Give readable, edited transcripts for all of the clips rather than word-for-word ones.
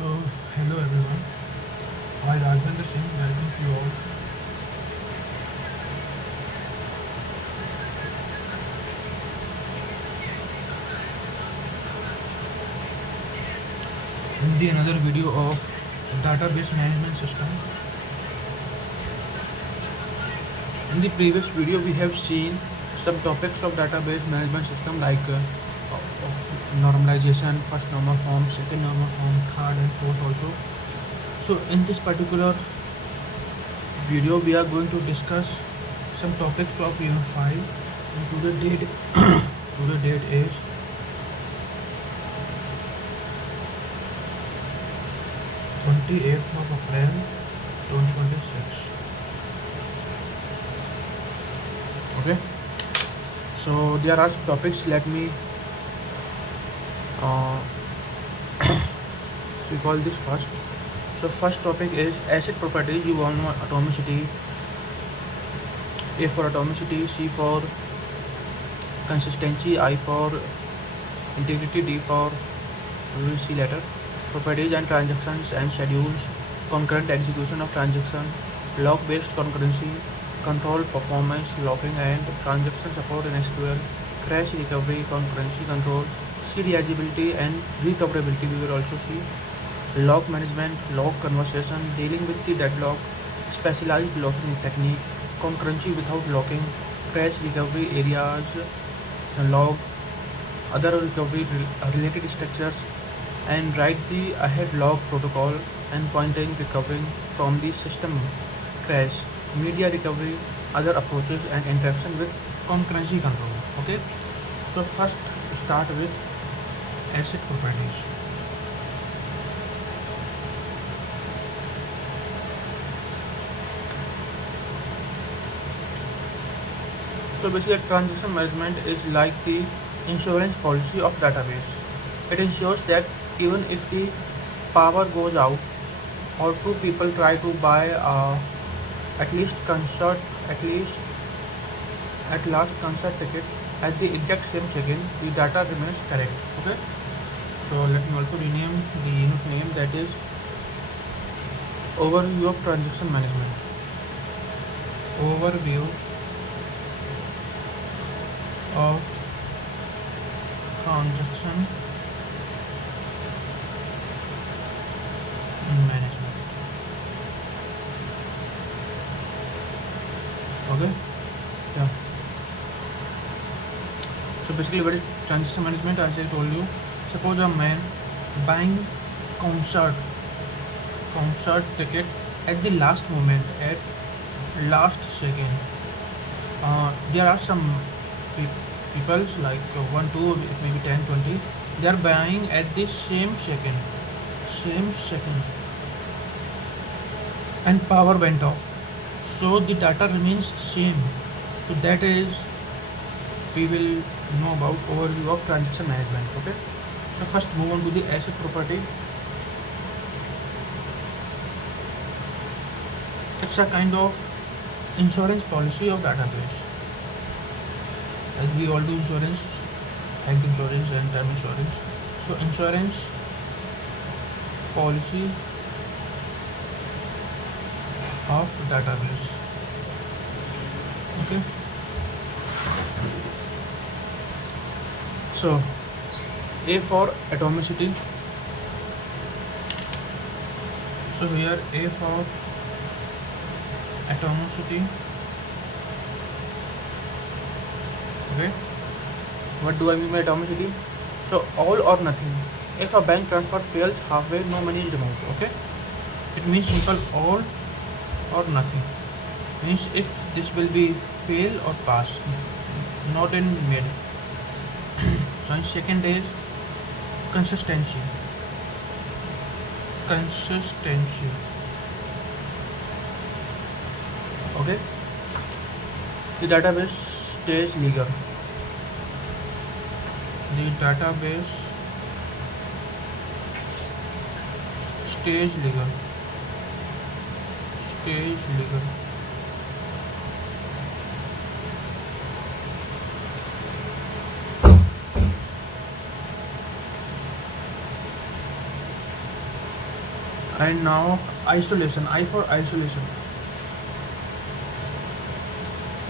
So, hello everyone. I, RAGHVENDRA Singh, welcome you all. In the another video of database management system. In the previous video, we have seen some topics of database management system like normalization, first normal form, second normal form, third and fourth also. So in this particular video, we are going to discuss some topics of Unit 5, and today date is 28th of April 2026. Okay, so there are topics. Let me recall this first. So first topic is asset properties. You all know atomicity. A for atomicity, C for consistency, I for integrity, D for, we will see later. Properties and transactions and schedules, concurrent execution of transaction, log-based concurrency, control performance, logging and transaction support in SQL, crash recovery, concurrency control, serializability and recoverability. We will also see log management, log conversation, dealing with the deadlock, specialized logging technique, concurrency without locking, crash recovery areas, log, other recovery related structures, and write the ahead log protocol, and pointing recovering from the system crash, media recovery, other approaches and interaction with concurrency control. Okay, so first start with asset properties. So basically, transaction management is like the insurance policy of database. It ensures that even if the power goes out or two people try to buy at last concert ticket at the exact same second, the data remains correct. Okay. So let me also rename the unit name, that is overview of transaction management. Overview of transaction management. Okay, yeah. So basically, what is transaction management? As I told you, suppose a man buying concert ticket at the last moment, at last second. There are some peoples like 1, 2, maybe 10, 20. They are buying at the same second, and power went off. So the data remains same. So that is, we will know about overview of transaction management. Okay. So first move on to the asset property. It's a kind of insurance policy of database. As we all do insurance, health insurance and term insurance. So insurance policy of database. Okay. So A for atomicity. So here A for atomicity. Okay, what do I mean by atomicity? So all or nothing. If a bank transfer fails halfway, no money is removed. Okay, it means simple all or nothing. Means if this will be fail or pass, not in mid. So in second is consistency. Okay, the database stays legal. The database stays legal. And now isolation, I for isolation,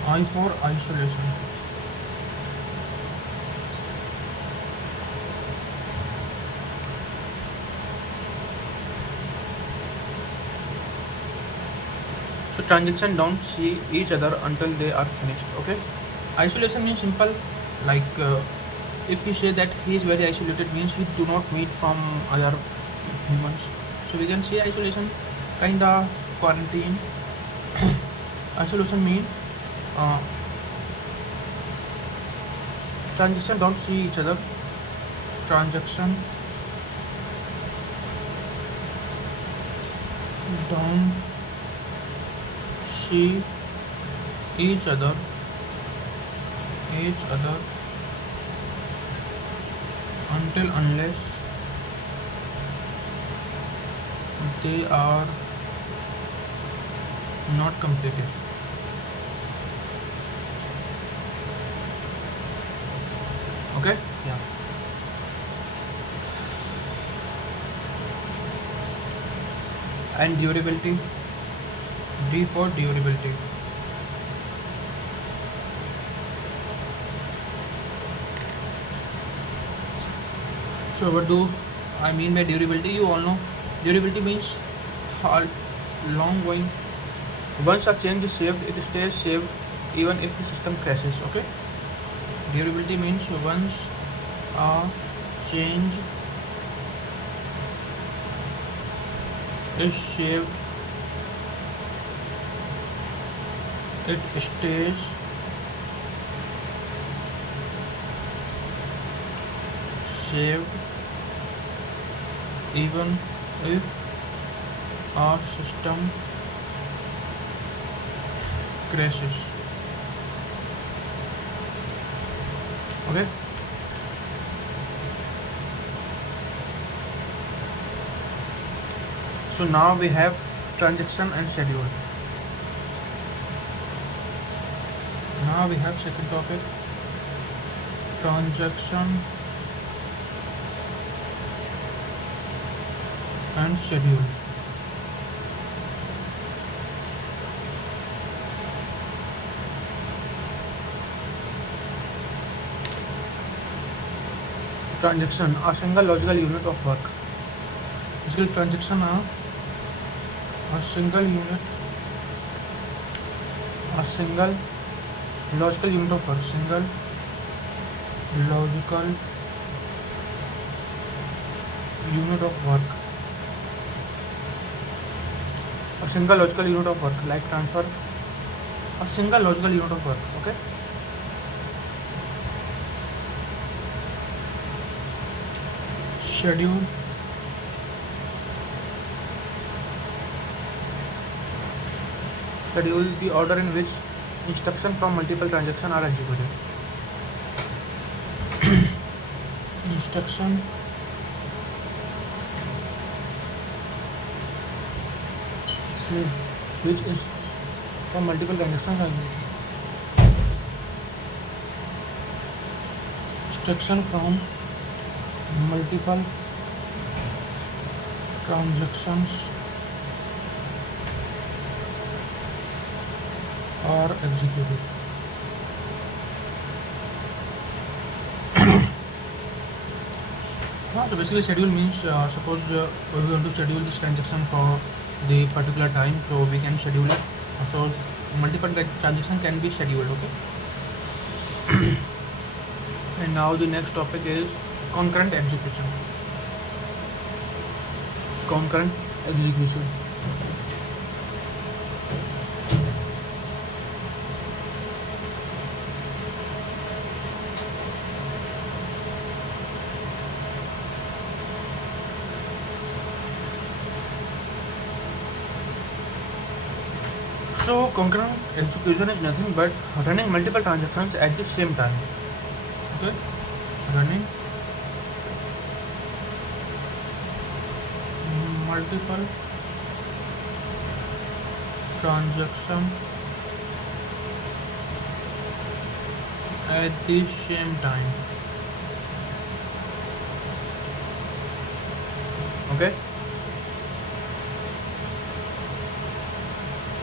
I for isolation. So transaction don't see each other until they are finished. Okay, isolation means simple, like if we say that he is very isolated, means he do not meet from other humans. So we can say isolation kinda quarantine. Isolation mean uh, transaction don't see each other. Transaction don't see each other until unless they are not completed. Okay, yeah. And durability, D for durability. So what do I mean by durability? You all know durability means long going. Once a change is saved, it stays saved even if the system crashes. Okay, durability means once a change is saved, it stays saved even if our system crashes. Okay, so now we have transaction and schedule. Now we have second topic, transaction and schedule. Transaction, a single logical unit of work. Basically transaction a single logical unit of work, single logical unit of work, a single logical unit of work, like transfer, a single logical unit of work. Okay, schedule, schedule the order in which instruction from multiple transactions are executed. Instruction which is from multiple transactions are executed. Instruction from multiple transactions are executed. So basically schedule means suppose we want to schedule this transaction for the particular time, so we can schedule it. So multiple transaction can be scheduled. Okay. And now the next topic is concurrent execution. Concurrent execution. So concurrent execution is nothing but running multiple transactions at the same time. Okay, running multiple transactions at the same time. Okay,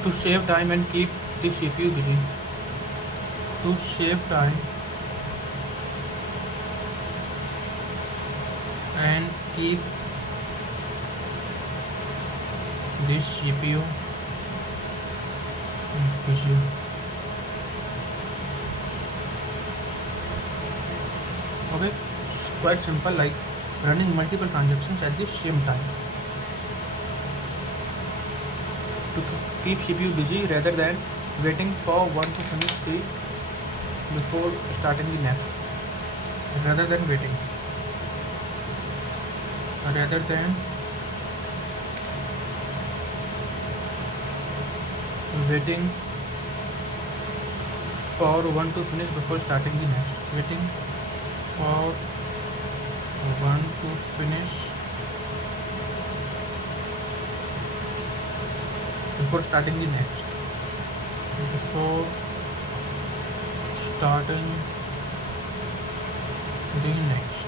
To save time and keep the CPU busy. To save time and keep the CPU busy. Okay, it's quite simple, like running multiple transactions at the same time. To keep CPU busy rather than waiting for one to finish the before starting the next. Rather than waiting for one to finish before starting the next. Waiting for one to finish before starting the next. Before starting the next.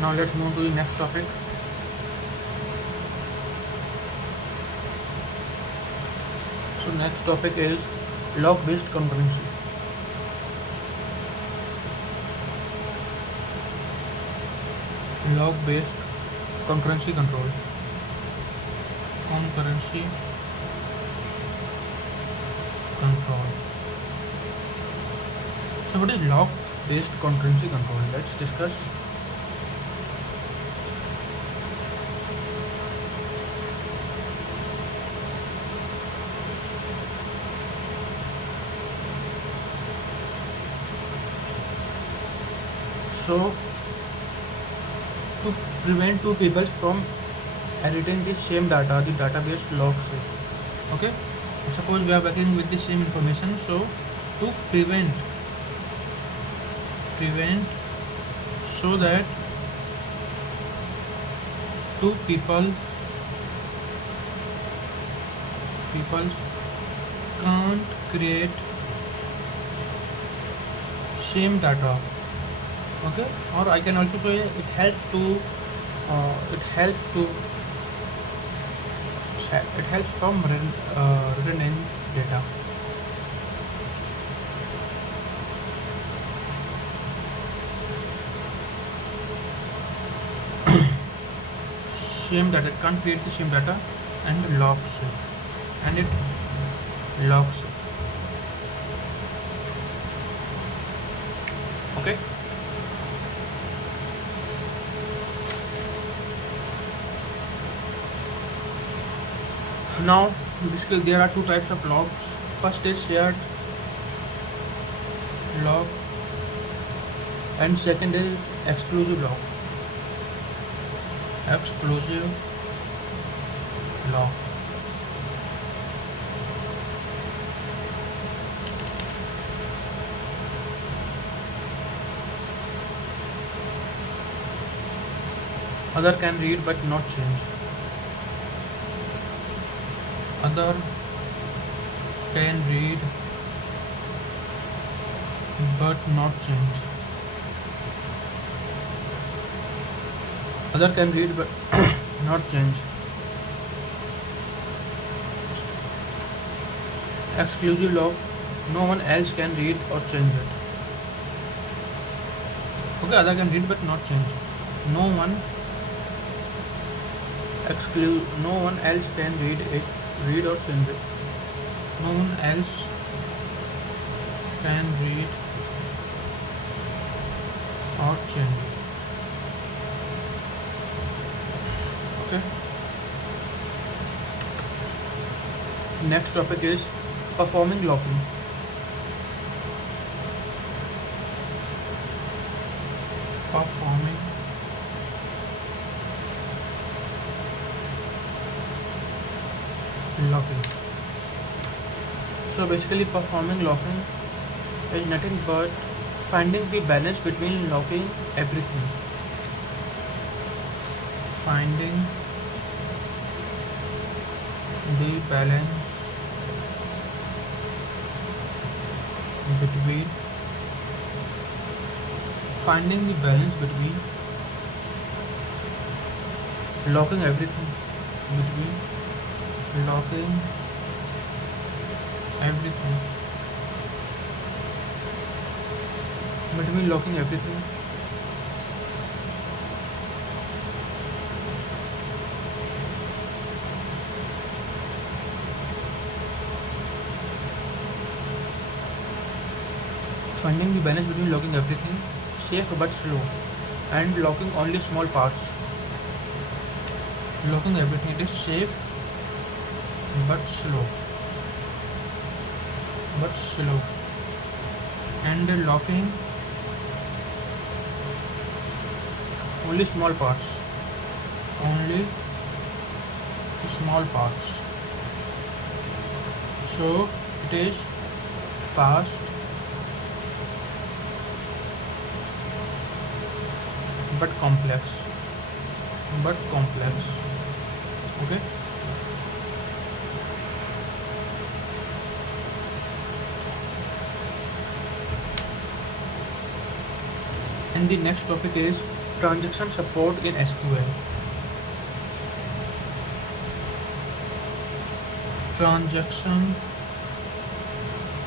Now let's move to the next topic. So next topic is log-based concurrency. Log-based concurrency control. Concurrency control. So what is log-based concurrency control? Let's discuss. So to prevent two people from editing the same data, the database logs it. Okay, suppose we are working with the same information, so to prevent so that two peoples can't create same data. Okay, or I can also say it helps from written in data. Same data, it can't create the same data and logs it, and it logs it. Okay. Now basically there are two types of logs. First is shared log and second is exclusive log. Exclusive log. Other can read but not change. Other can read but not change. Other can read but not change. Exclusive log, no one else can read or change it. Okay, other can read but not change. No one else can read or change it. No one else can read or change it. Okay. Next topic is performing locking. Performing locking. So basically performing locking is nothing but finding the balance between locking everything. Finding the balance between finding the balance between locking everything between locking everything locking everything finding the balance between locking everything safe but slow and locking only small parts. Locking everything, it is safe but slow and locking only small parts so it is fast but complex okay. And the next topic is transaction support in SQL. Transaction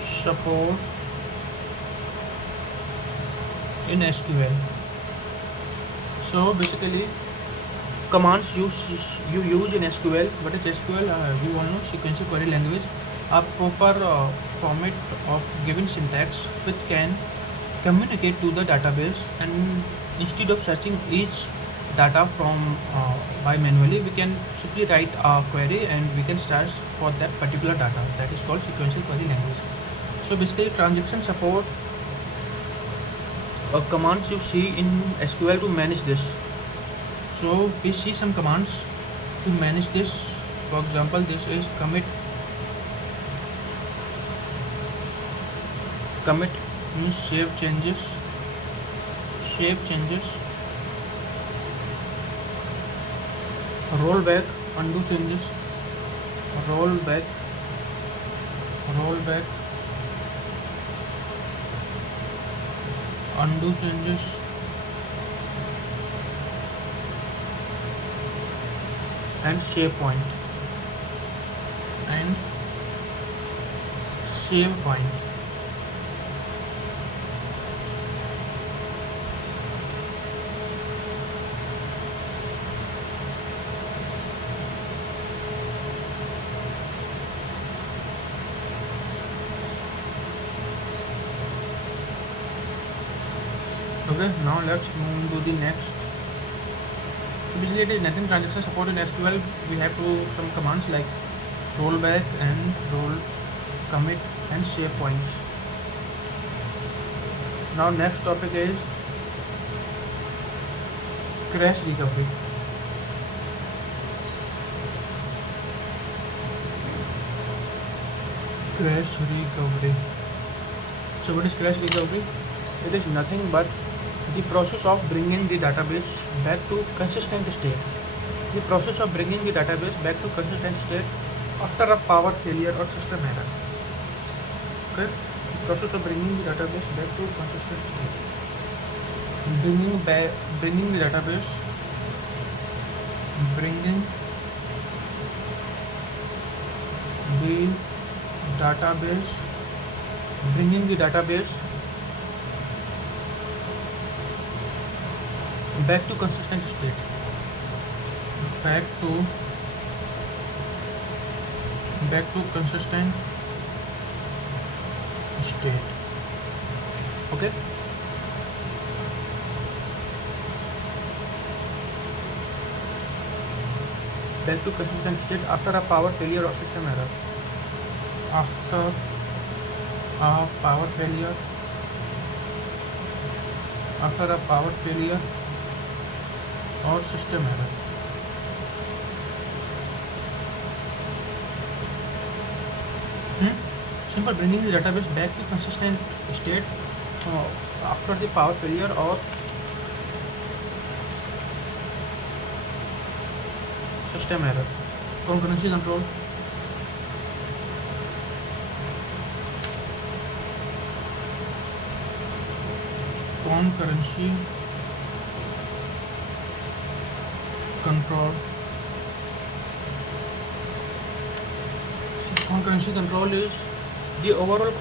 support in SQL. So basically commands you use in SQL. What is SQL? You all know, sequential query language, a proper format of given syntax which can communicate to the database, and instead of searching each data from by manually, we can simply write a query and we can search for that particular data. That is called sequential query language. So basically transaction support commands you see in SQL to manage this. So we see some commands to manage this. For example, this is commit means save changes, rollback, undo changes, rollback, undo changes, and save point. Okay, now let's move to the next. So basically it is nothing transaction support in SQL. We have to some commands like rollback and roll, commit and save points. Now next topic is crash recovery. So what is crash recovery? It is nothing but the process of bringing the database back to consistent state. After a power failure or system error. Okay? The process of bringing the database back to consistent state. Bringing the database back to consistent state. Back to consistent state. Okay. Back to consistent state after a power failure or system error. After a power failure or system error. Simple, bringing the database back to consistent state after the power failure or system error. Concurrency control. concurrency control. Concurrency control is the overall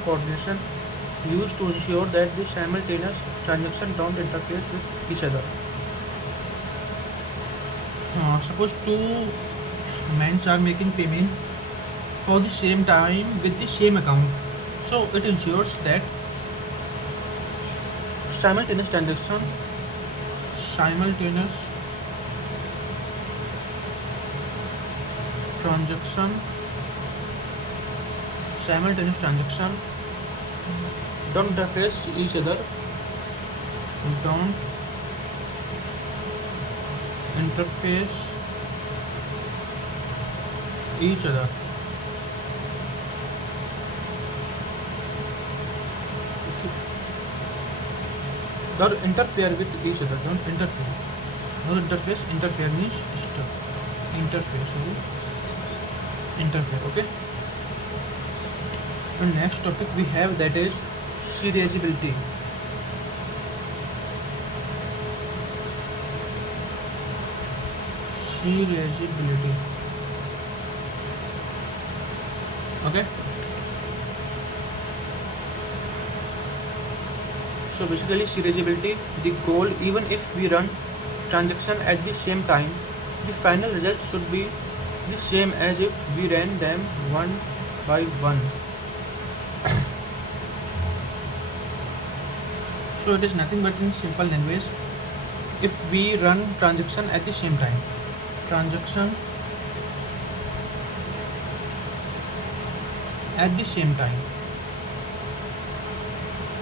coordination used to ensure that the simultaneous transactions don't interface with each other. Suppose two men are making payment for the same time with the same account, so it ensures that simultaneous transaction don't interface each other, don't interface each other. Don't interfere with each other. Don't interfere. Not interface. Interfere means disturb. Interface. Interfere. Okay. The next topic we have, that is serializability. Serializability. Okay. So basically, serializability, the goal, even if we run transaction at the same time, the final result should be the same as if we ran them one by one. So it is nothing but, in simple language, if we run transaction at the same time,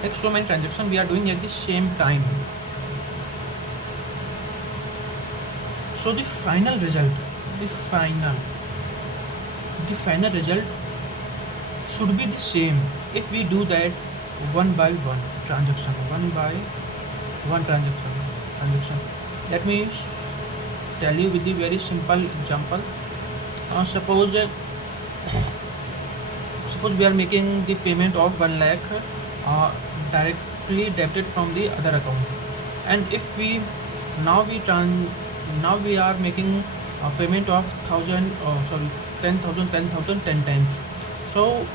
like so many transactions we are doing at the same time, so the final result should be the same if we do that one by one transaction. Let me tell you with a very simple example. Suppose we are making the payment of 1 lakh directly debited from the other account, and if we now we are making a payment of 10,000 10 times, so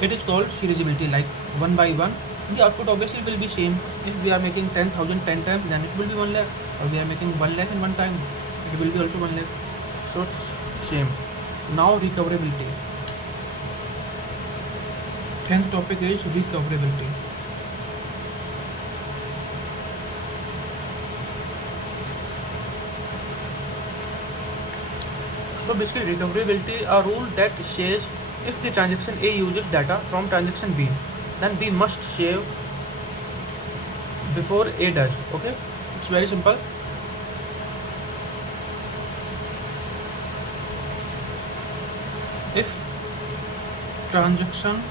it is called serializability, like one by one. The output obviously will be same. If we are making 10,000 10 times, then it will be 1 lakh, or we are making 1 lakh in one time, it will be also 1 lakh. So it's same. Now recoverability. 10th topic is recoverability. So basically, recoverability, a rule that says if the transaction A uses data from transaction B, then B must save before A does. Okay, it's very simple. If transaction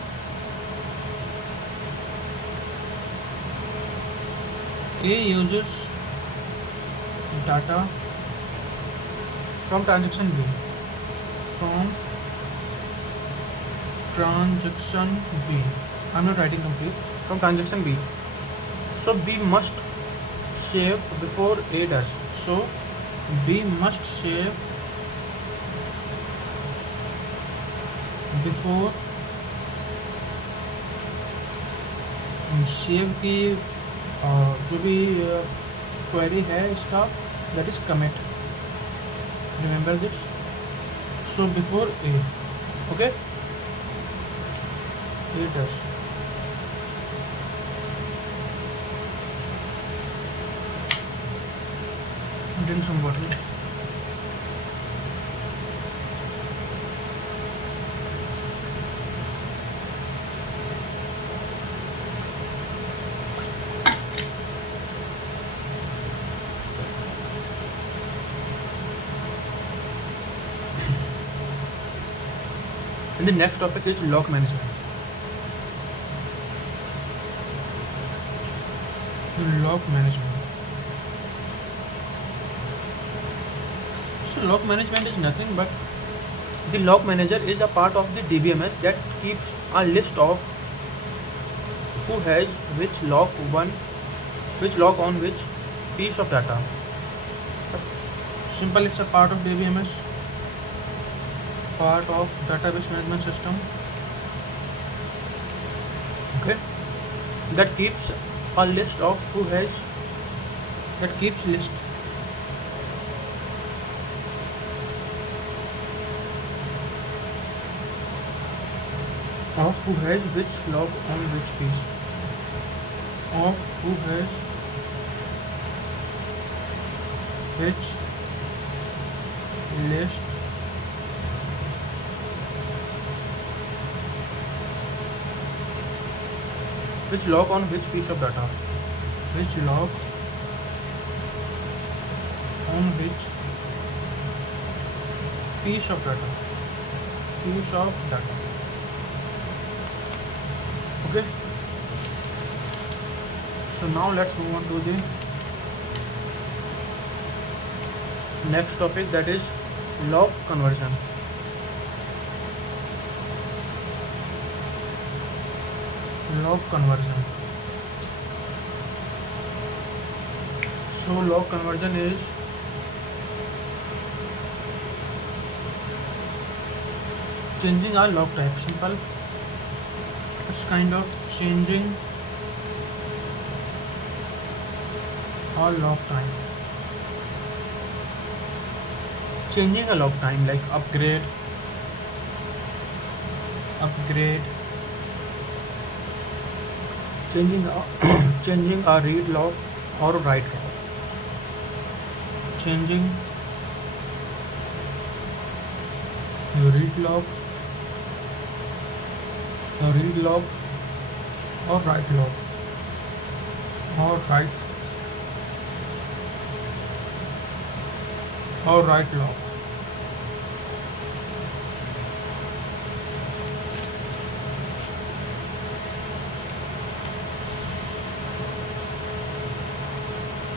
A uses data from transaction B, I'm not writing complete, from transaction B, so B must save before A does. So B must save before save की जो भी query है इसका, that is commit. Remember this. So before A. Okay, A does. Drink some water. And the next topic is lock management. Lock management. So lock management is nothing but the lock manager is a part of the DBMS that keeps a list of who has which lock on which piece of data. Simple, it's a part of DBMS, part of database management system. Okay, that keeps a list of who has, that keeps list of who has which log on which piece, of who has which list which log on which piece of data, which log on which piece of data, okay. So now let's move on to the next topic, that is log conversion. So log conversion is changing our log type. Simple, it's kind of changing our log time. Changing a log time like upgrade, changing a read log or write log, changing read log or write log,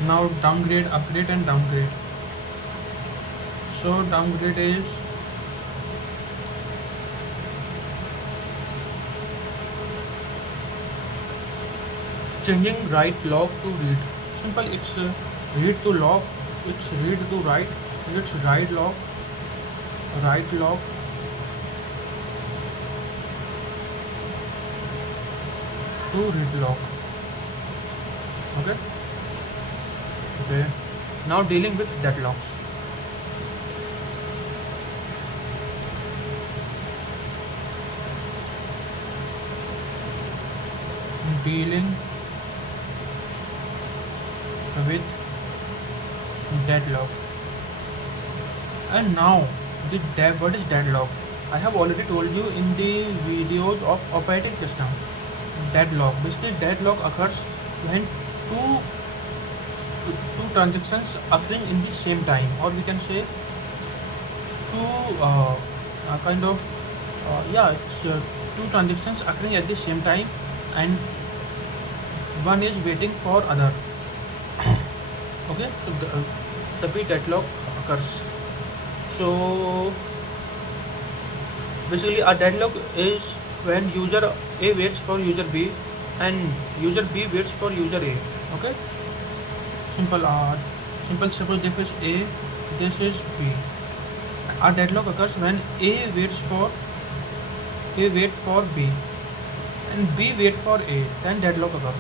Now downgrade, upgrade and downgrade. So downgrade is changing write log to read. Simple, it's read to log, it's read to write, it's write log to read log. Okay. Now dealing with deadlocks. Dealing with deadlock. And now what is deadlock? I have already told you in the videos of operating system. Deadlock, basically deadlock occurs when two transactions occurring in the same time, or we can say two two transactions occurring at the same time and one is waiting for other. Okay, so the deadlock occurs. So basically a deadlock is when user A waits for user B and user B waits for user A. Okay, simple. Suppose this is A, this is B. A deadlock occurs when A waits for B and B wait for A, then deadlock occurs.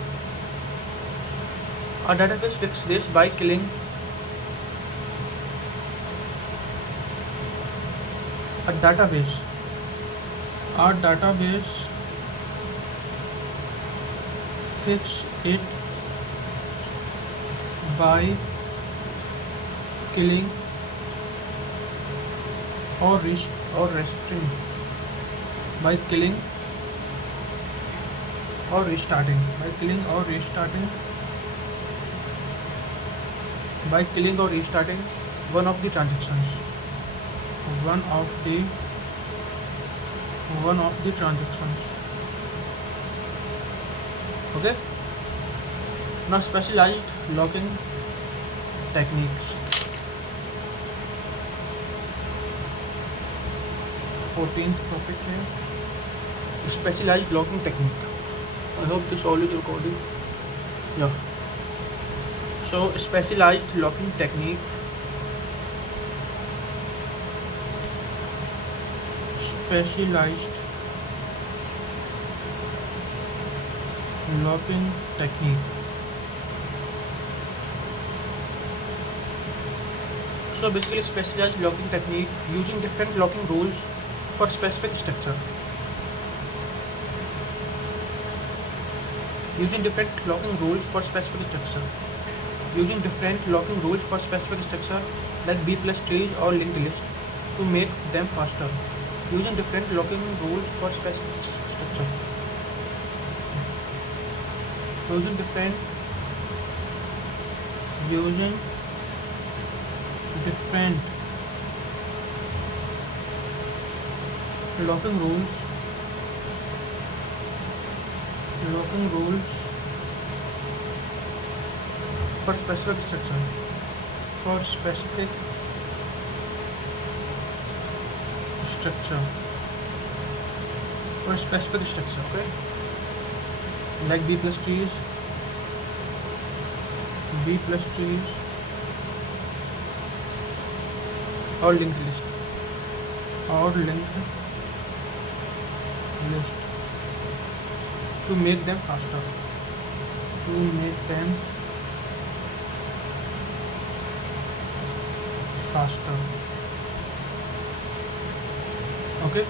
A database fixes this by killing a database fix it by killing or restarting one of the transactions. Okay. Now specialized logging techniques. 14th topic here. Specialized logging technique. I hope this all is recording. Yeah. So specialized locking technique. Specialized locking technique. So basically specialized locking technique using different locking rules for specific structure. Using different locking rules for specific structure. Using different locking rules for specific structure like B plus trees or linked list to make them faster. Using different locking rules for specific structure. Using different locking rules for specific structure. For specific structure, okay, like B plus trees or linked list to make them faster. Okay.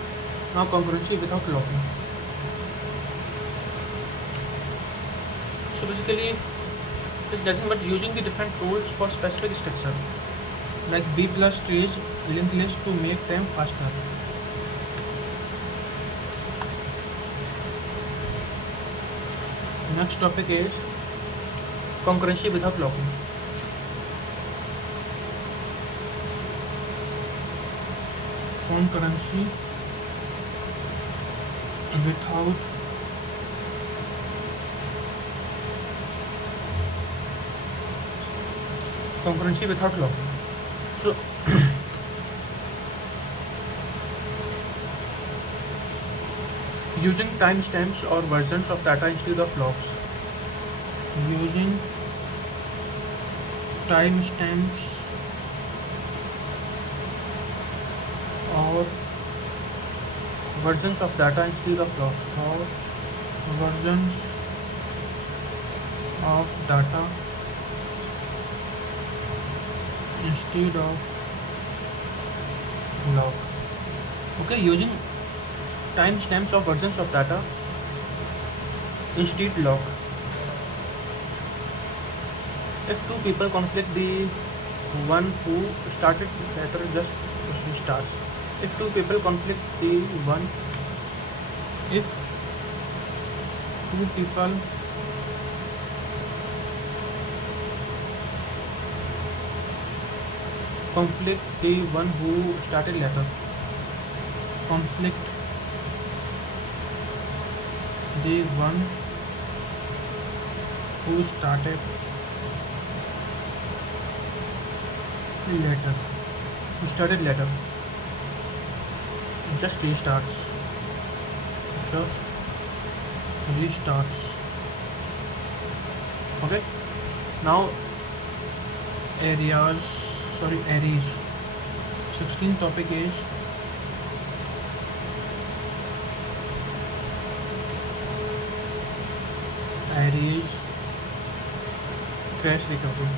Now concurrency without locking. So basically it's nothing but using the different rules for specific structure like B plus trees linked list to make them faster. Next topic is concurrency without locking. Concurrency without locking. So using timestamps or versions of data instead of locks. Using timestamps or versions of data instead of locks. Okay, using timestamps of versions of data instead lock. If two people conflict, the one who started later just restarts. If two people conflict, the one who started later. Just restarts. Okay. Now ARIES. 16th topic is ARIES crash recovery.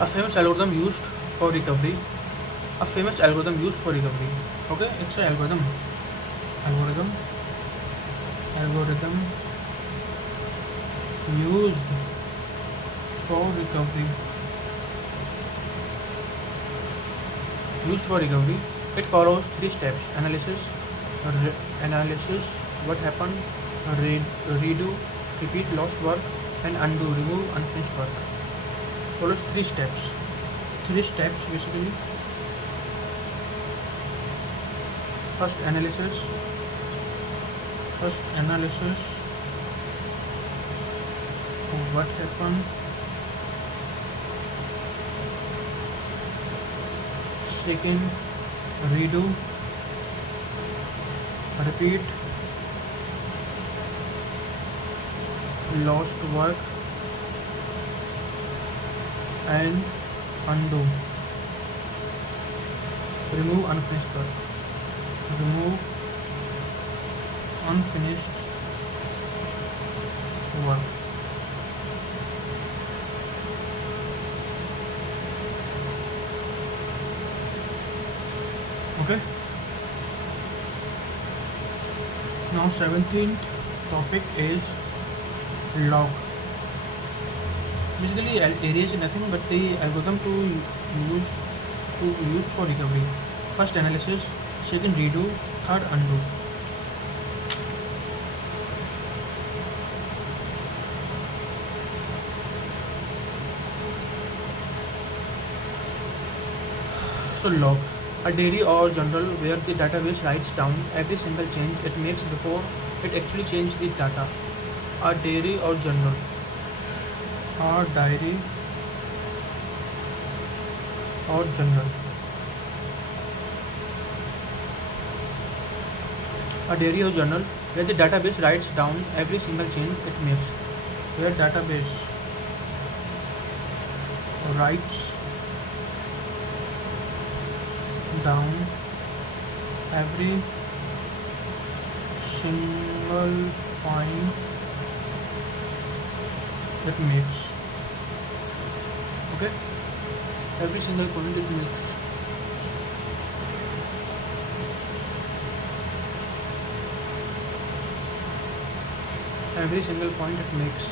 A famous algorithm used for recovery. Okay, it's an algorithm used for recovery. It follows 3 steps: analysis, what happened, redo, repeat lost work, and undo, remove unfinished work. Follows 3 steps. Basically. First analysis. What happened. Second, redo, repeat, lost work, and undo. Remove unfinished work. Remove unfinished work. Okay. Now 17th topic is log. Basically, ARIES is nothing but the algorithm use for recovery. First, analysis. Second, redo. Third, undo. So log, a diary or journal where the database writes down every single change it makes before it actually changes the data. A diary or journal. A diary or journal. A diary or journal where the database writes down every single change it makes. Where database writes down every single point it makes. Okay, every single point it makes. Every single point it makes.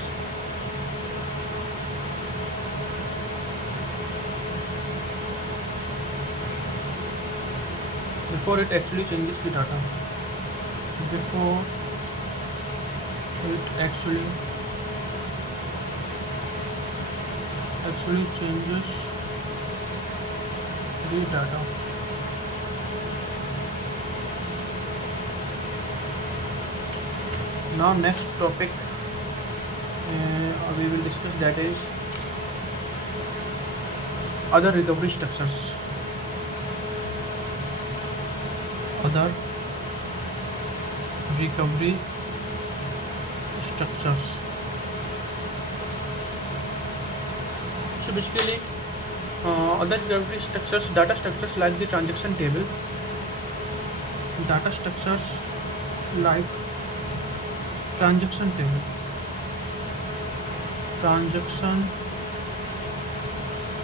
Before it actually changes the data. Before it actually changes the data. Now next topic we will discuss, that is other recovery structures. Other recovery structures. So basically, other recovery structures, data structures like the transaction table, data structures like transaction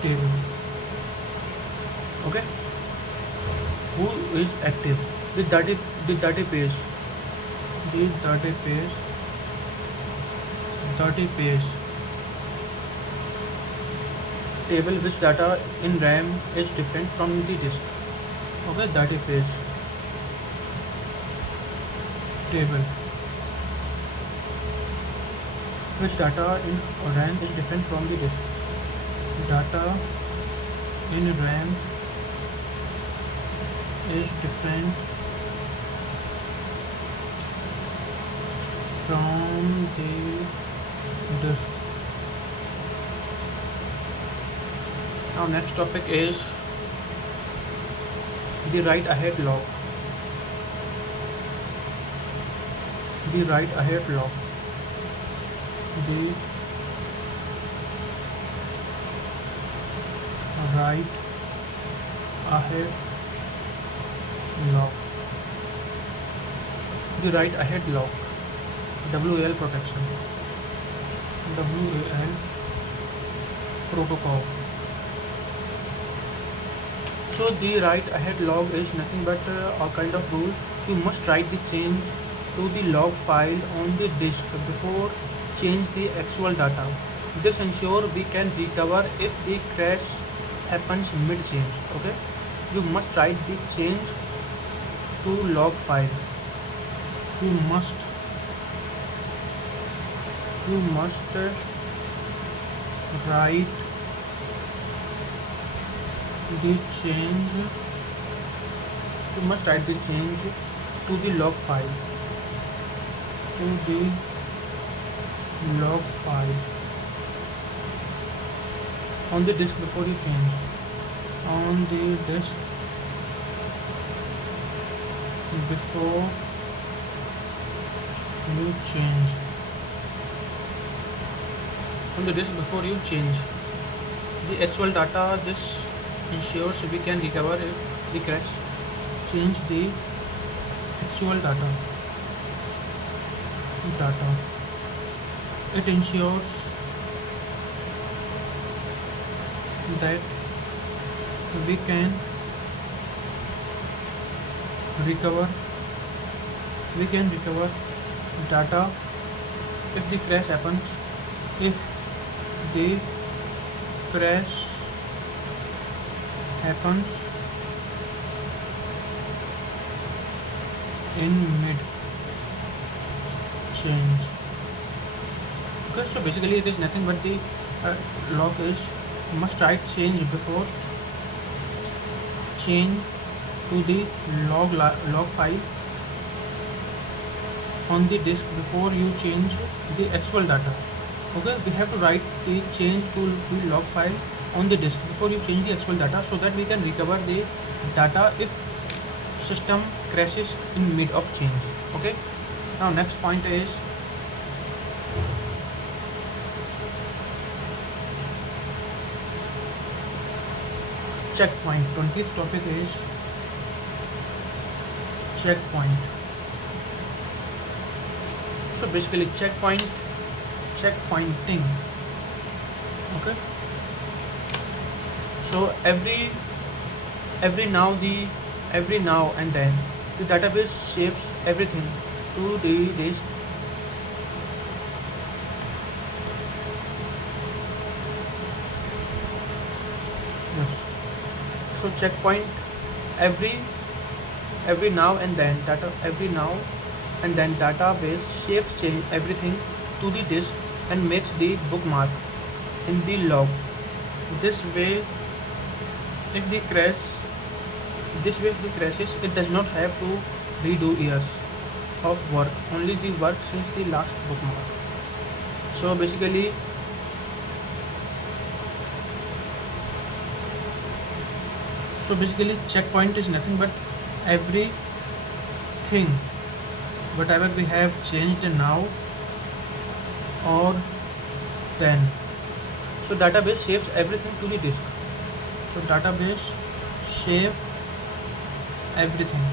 table, okay. Who is active? The database table which data in RAM is different from the disk. Okay, database table which data in RAM is different from the disk. Data in RAM is different from the disk. Now next topic is the write ahead log. The write ahead log. The write ahead log. The write ahead log. WAL protection. WAL protocol. So the write ahead log is nothing but a kind of rule. You must write the change to the log file on the disk before change the actual data. This ensure we can recover if the crash happens mid change. Okay, you must write the change to log file. You must write the change. You must write the change to the log file. On the disk before you change. On the disk before you change on the disk before you change the actual data. This ensures we can recover if the crash change the actual data. It ensures that we can recover data if the crash happens. If the crash happens in mid change. Okay, so basically it is nothing but the log is must write change before change to the log file on the disk before you change the actual data. Okay, we have to write the change to the log file on the disk before you change the actual data, so that we can recover the data if system crashes in mid of change. Okay, now next point is checkpoint. 20th topic is checkpoint. So basically checkpointing. Okay, so every now and then the database saves everything to the disk. Yes, so checkpoint every now and then database saves change everything to the disk and makes the bookmark in the log. This way if the crashes, it does not have to redo years of work, only the work since the last bookmark. So basically checkpoint is nothing but everything whatever we have changed now or then. So database saves everything to the disk. So database save everything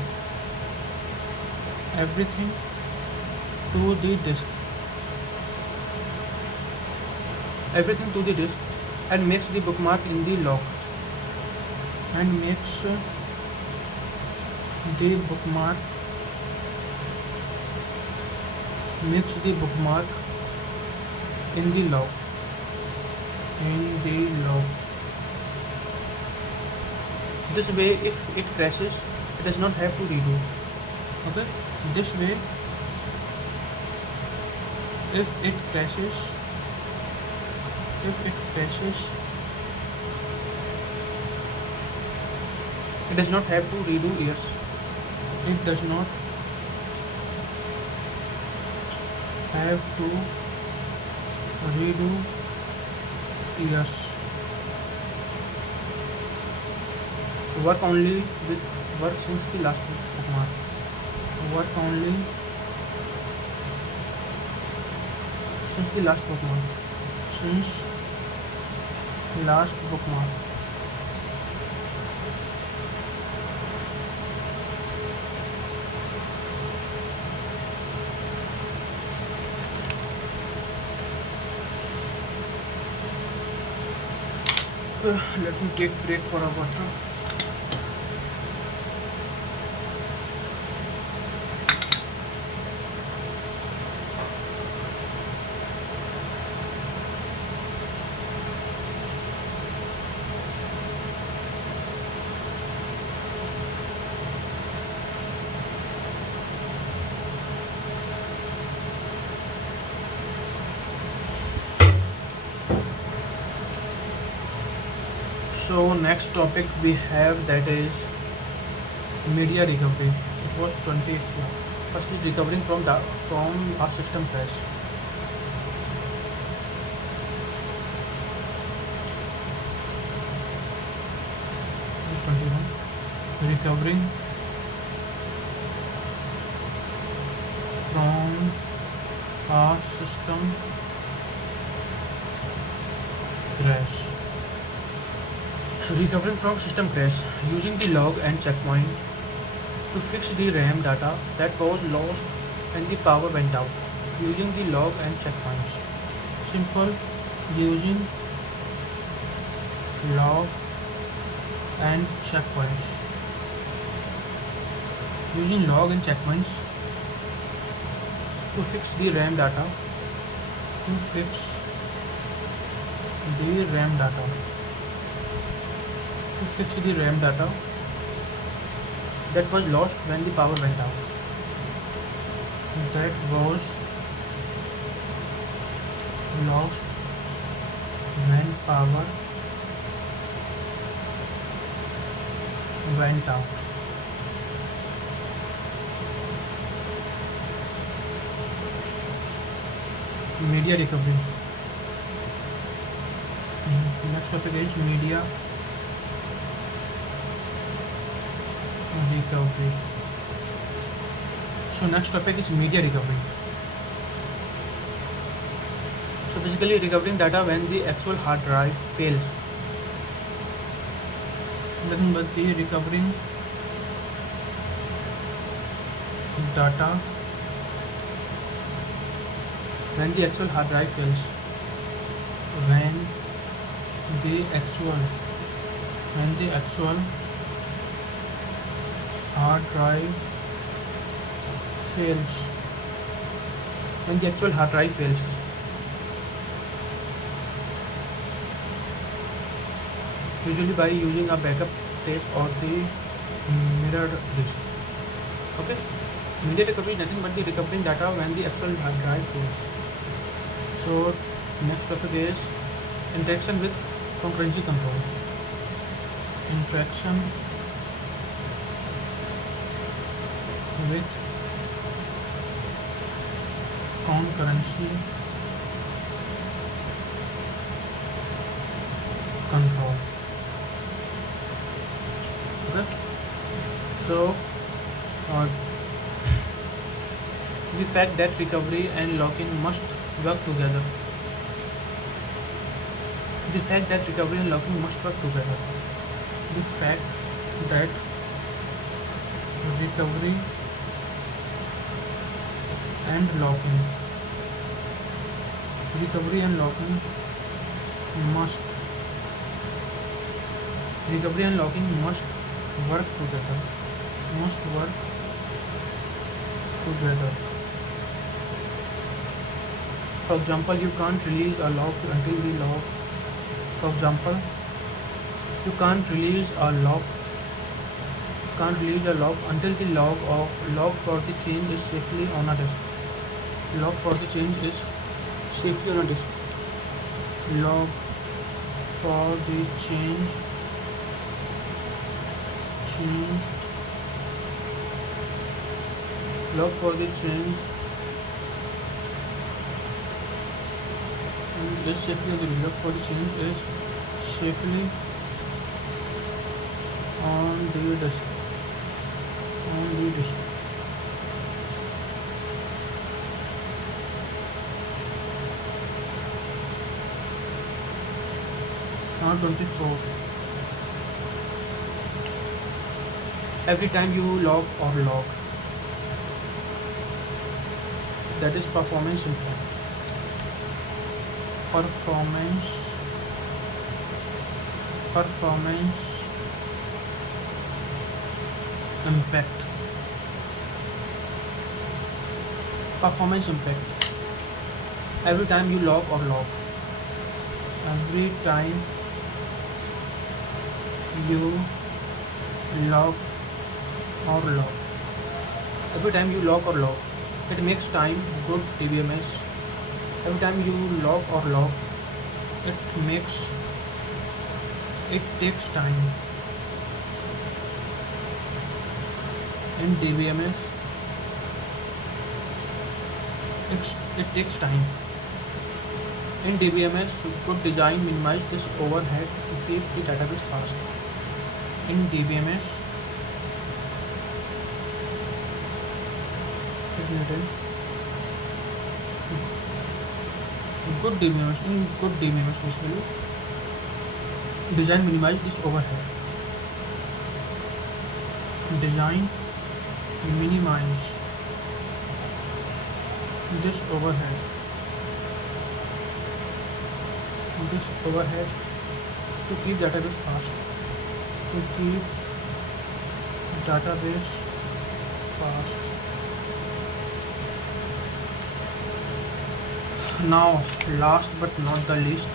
to the disk, and makes the bookmark in the log, in the log. This way if it crashes, it does not have to redo. Okay, this way if it crashes, it does not have to redo years. It does not have to redo years. Work only with work since the last bookmark. Since the last bookmark. Let me take break for a water. So next topic we have, that is media recovery. It was 20. First is recovering from a system crash. This 21. Recovering from a system crash. So recovering from system crash using the log and checkpoint to fix the RAM data that was lost when the power went out. Using the log and checkpoints. Simple. Using log and checkpoints. Using log and checkpoints to fix the RAM data. To fix the RAM data. To fix the RAM data that was lost when the power went out. That was lost when power went out. Media recovery. Next topic is media recovery. So next topic is media recovery. So basically recovering data when the actual hard drive fails. Nothing but the recovering data when the actual hard drive fails. When the actual hard drive fails. When the actual hard drive fails. Usually by using a backup tape or the mirror disk. Okay. Media recovery is nothing but the recovering data when the actual hard drive fails. So next topic is interaction with concurrency control. Interaction with concurrency control. Okay. So the fact that recovery and locking must work together. The fact that recovery and locking must work together. The fact that recovery and locking must work together. For example, you can't release a lock until the lock. For example, you can't release a lock until the log for the change is safely on a disk. Log for the change is safely on a disk. Log for the change log for the change is safely on the disk. Log for the change is safely on the disk. Now 24. Every time you log or log, that is performance impact. Performance impact. Every time you log or log. Every time you log or log. Every time you log or log, it makes time good DBMS. Every time you log or log, it takes time in DBMS. It takes time in DBMS. Good design minimize this overhead to keep the database fast. In DBMS, Good DMS, in good DMS basically, design minimize this overhead. Design minimize this overhead. This overhead to keep database fast. To keep database fast. Now, last but not the least,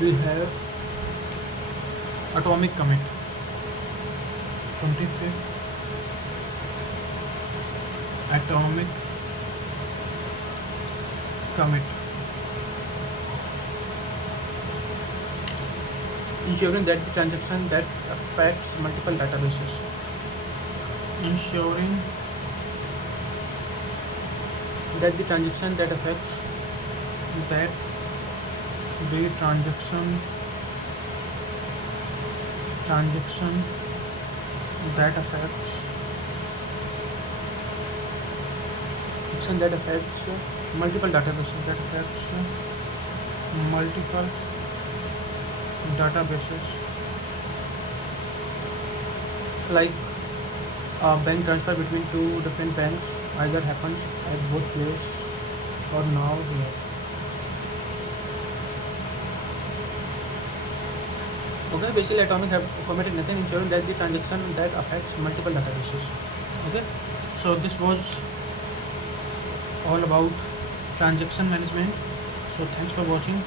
we have atomic commit. 25th atomic commit, ensuring that the transaction that affects multiple databases. Ensuring that the transaction that affects that the transaction that affects multiple databases, like bank transfer between two different banks either happens at both places or now here. Okay, basically atomic commit is nothing, ensuring that the transaction that affects multiple databases. Okay, so this was all about transaction management. So thanks for watching.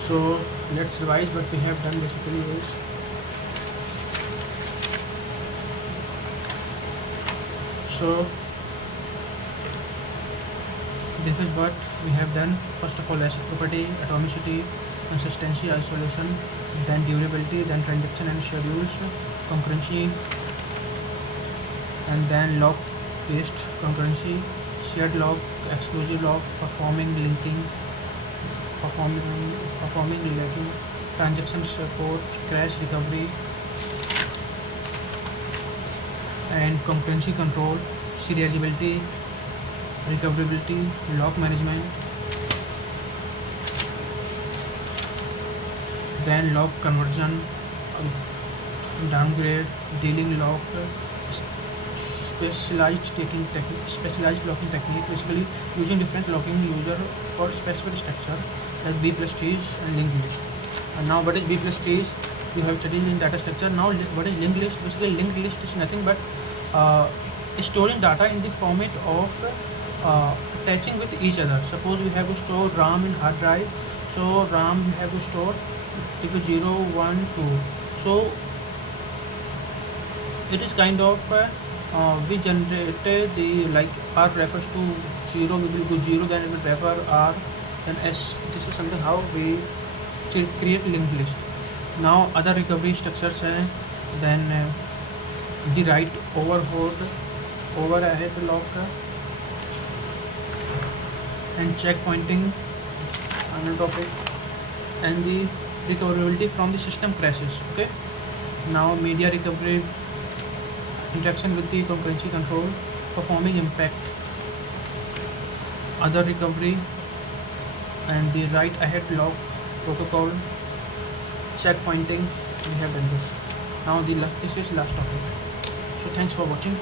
So let's revise what we have done basically is this is what we have done. First of all, asset property, atomicity, consistency, isolation, then durability, then transaction and schedules, concurrency, and then log based concurrency, shared log, exclusive log, performing linking, transaction support, crash recovery, and concurrency control, serializability, recoverability, log management, then log conversion, downgrade, dealing log, specialized locking technique, basically using different locking user for specific structure like B plus trees and linked list. And now what is B plus trees? You have studied in data structure. Now what is linked list? Basically linked list is nothing but storing data in the format of attaching with each other. Suppose we have to store RAM in hard drive, so RAM we have to store if 0, 1, 2. So it is kind of we generated the like R refers to 0, we will go 0, then it will refer R, then S. This is something how we create linked list. Now other recovery structures हैं, then the write overhead lock and checkpointing, another topic, and the recoverability from the system crashes. Okay, now media recovery, interaction with the concurrency control, performing impact, other recovery, and the write ahead log protocol, checkpointing. We have done this. Now this is last topic. So thanks for watching.